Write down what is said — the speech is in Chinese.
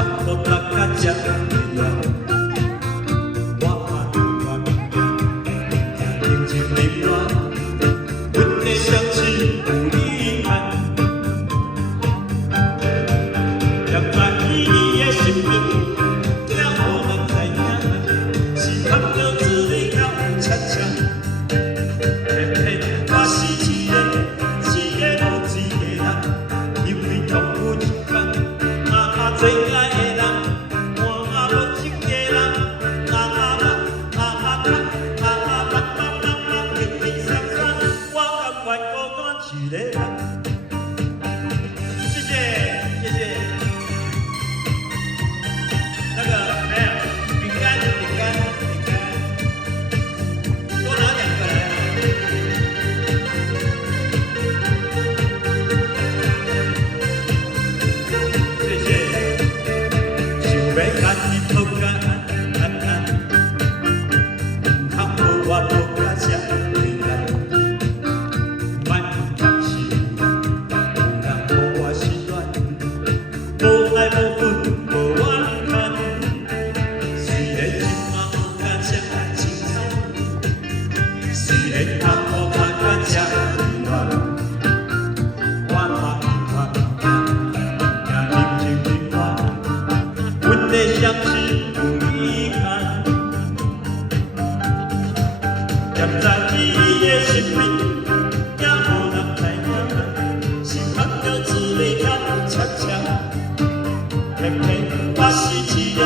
靠大家吃温暖。我怕我明天冷静冷暖，阮的相思有遗憾。也在伊的心中，惊无人知影，是看到自己跳恰恰。偏偏我是一个无一个人，因为同有一天，最爱的人，我无情的人，轻轻松松，我甘愿孤单一个人。谢谢，谢谢。那个，哎，饼干，饼干，饼干，多拿2个来。谢谢。想要甲你讨甲安安，通无我讨甲遮为难。莫有是有人互我失恋，无爱无分无怨恨。虽然今晚讨甲遮清惨，虽然通无讨甲遮温暖，我嘛不愿也冷静冷暖。阮的相思有遗憾，站在伊的身边，也无人知影，是看到自己跳恰恰。偏偏我是一个。